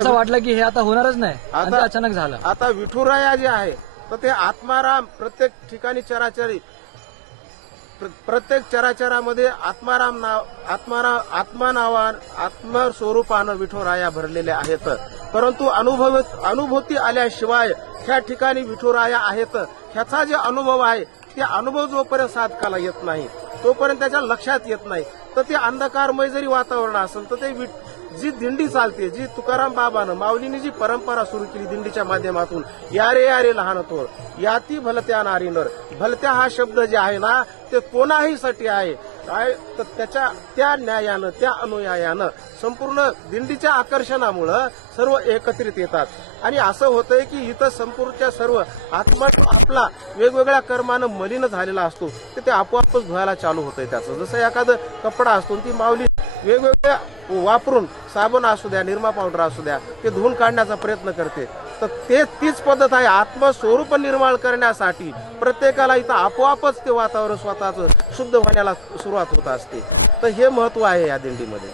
असं वाटलं की हे आता होणारच नाही. आणि ते आता- अचानक झालं. आता विठुराया जे आहे तर ते आत्माराम प्रत्येक ठिकाणी चराचरी प्र- प्रत्येक चराचरामध्ये आत्माराम नाव आत्माराम आत्मा नावा आत्मस्वरूपानं विठुराया भरलेले आहेत. परंतु अनुभव अनुभूती आल्याशिवाय ह्या ठिकाणी विठुराया आहेत. ह्याचा जे अनुभव आहे ते अनुभव जोपर्यंत साधकाला येत नाही तोपर्यंत त्याच्या लक्षात येत नाही. तर ते अंधकारमय जरी वातावरण असेल तर ते जी दिंडी चालते जी तुकाराम बाबानं माऊलीने जी परंपरा सुरू केली दिंडीच्या माध्यमातून यारे यारे लहान थोर याती भलत्या नारीनर भलत्या हा शब्द जे आहे ना ते कोणाहीसाठी आहे? काय? तर त्याच्या त्या न्यायानं त्या अनुयायानं संपूर्ण दिंडीच्या आकर्षणामुळं सर्व एकत्रित येतात. आणि असं होतंय की इथं संपूर्णच्या सर्व आत्मा आपला वेगवेगळ्या कर्मानं मलिन झालेला असतो. तर ते आपोआपच धुवायला चालू होतंय त्याचं. जसं एखादं कपडा असतो ती माऊली वेगवेगळ्या वापरून साबण असू द्या निरमा पावडर असू द्या ते धुवून काढण्याचा प्रयत्न करते. तर ते तीच पद्धत आहे. आत्मस्वरूप निर्माण करण्यासाठी प्रत्येकाला इथं आपोआपच ते वातावरण स्वतःच शुद्ध होण्याला सुरुवात होत असते. तर हे महत्त्व आहे या दिंडीमध्ये.